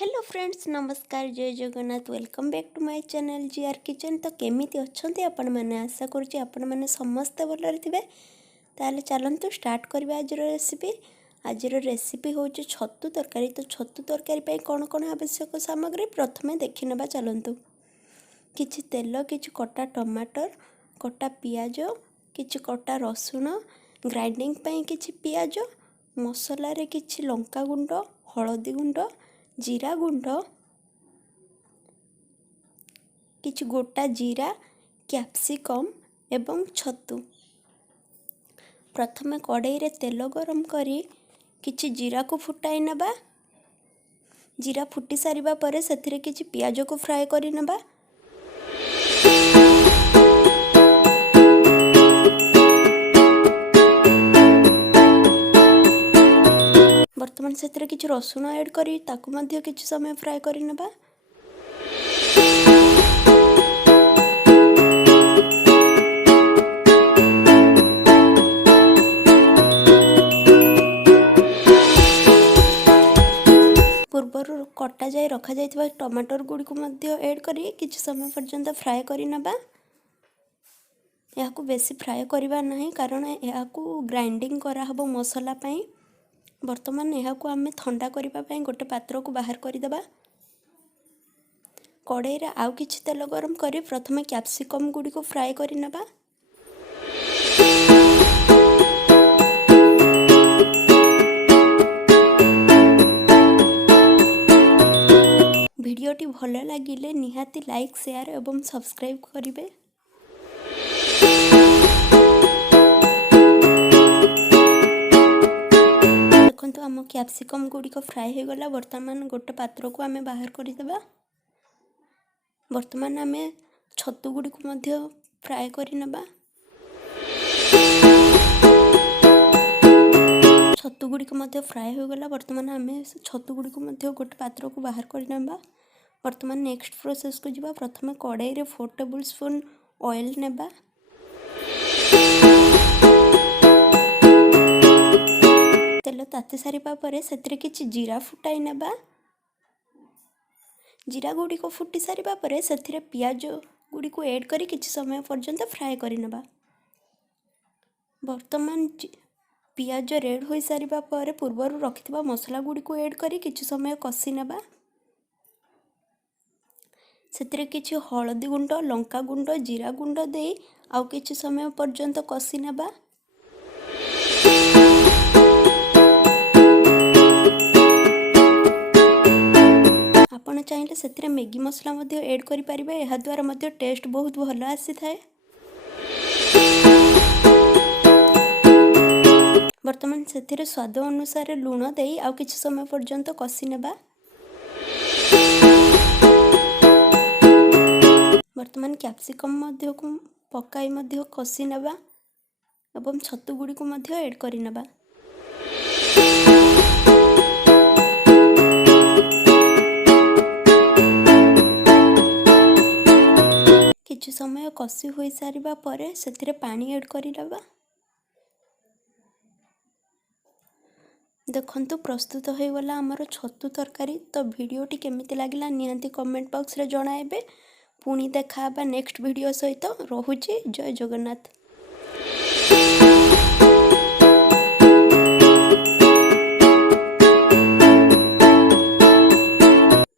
Hello friends, नमस्कार, जय Jagannath. Welcome back to my channel GR kitchen. तो केमिति अच्छंती आपण माने? आशा करुच्ची आपण माने समस्त भलरे थिबे। ताले चलंतु स्टार्ट करबे आज रेसिपी। आज रेसिपी होची छतु तरकारी। तो छतु तरकारी पे कोन कोन आवश्यक सामग्री प्रथमे देखि नेबा। चलंतु किछि तेल, किछि कटा टमाटर, कटा पियाज, किछि कटा रसुण, ग्राइंडिंग पे किछि पियाज, मसला रे किछि लंका गुंड, हळदी गुंड, जीरा गुंड, किछि गोटा जीरा, कैप्सिकम एवं छतु। प्रथमे कड़ाई रे तेल गरम करी किछि जीरा को फुटाई नबा। जीरा फुटी सारिबा परे सेथिरे किछि पियाज को फ्राई करी नबा। वर्तमान सेथिरे किछि रसुण ऐड करी ताकु मध्य किछि समय फ्राई करी नबा। पूर्वर कटा जाए रखा जाइथिबा टमाटर गुडी को मध्य ऐड करी किछि समय पर्यंत फ्राई करी नबा। याकू बेसी फ्राई करिबा नहीं, कारण याकू ग्राइंडिंग करा हबो मसला पई। वर्तमान यह आम ठंडा करने गोटे पात्र को बाहर करदेबा। कड़ाई रे आउ किछि तेल गरम करी प्रथमे कैप्सिकम गुडी को फ्राई करी नबा। वीडियोटी भल लगिले निहाती लाइक, शेयर एवं सब्सक्राइब करिवे। देखो आम कैप्सिकम गुड़िक फ्राए हो गला। वर्तमान गोटे पात्र को आम बाहर करदेबा। वर्तमान आम छतु गुड़ी को मध्य फ्राए करनबा। छतु गुड़ी को मध्य फ्राए हो गला। वर्तमान आम छतु गुड़ी को मध्य गोटे पात्र को बाहर करनबा। वर्तमान नेक्स्ट प्रोसेस को जिबा। प्रथमे कड़ाई रे 4 टेबल स्पून ऑयल नेबा। तेल ताती सारिबा परे सेतिरे किछि जीरा फुटाई नेबा। जीरा गुड़ी को फुटी सारिबा परे सेतिरे पियाज गुड़ी को ऐड करी किछि समय पर्यंत फ्राई करि नेबा। वर्तमान पियाज रेड होई सारिबा परे पूर्वरु रखिथिबा मसला गुड़ी को ऐड करी किछि समय कसी नेबा। सेतिरे किछि हळदी गुंड, लंका गुंड, जीरा गुंड देई आउ किछि समय पर्यंत कसी नेबा। आपण चाहिए से मैगी मसला ऐड करि परिबे। एहा द्वारा मध्य टेस्ट बहुत भल आसी थाए। वर्तमान से स्वाद अनुसार लूण देई आउ किछि समय पर्यंत कसी नेबा। वर्तमान कैप्सिकम मध्य को पकाई मध्य कसी नेबा एवं छतु गुड़ी को मध्य ऐड करि नेबा। किछि समय कसी होई सारिबा परे सेथिरे पानी ऐड करि लेबा। देखंतु प्रस्तुत हो गला हमर छतु तरकारी। तो वीडियोटी केमिति लागिला निहांती कमेंट बॉक्स रे जणाइबे। पुणी देखा नेक्स्ट वीडियो सहित। रहुछि। जय जगन्नाथ।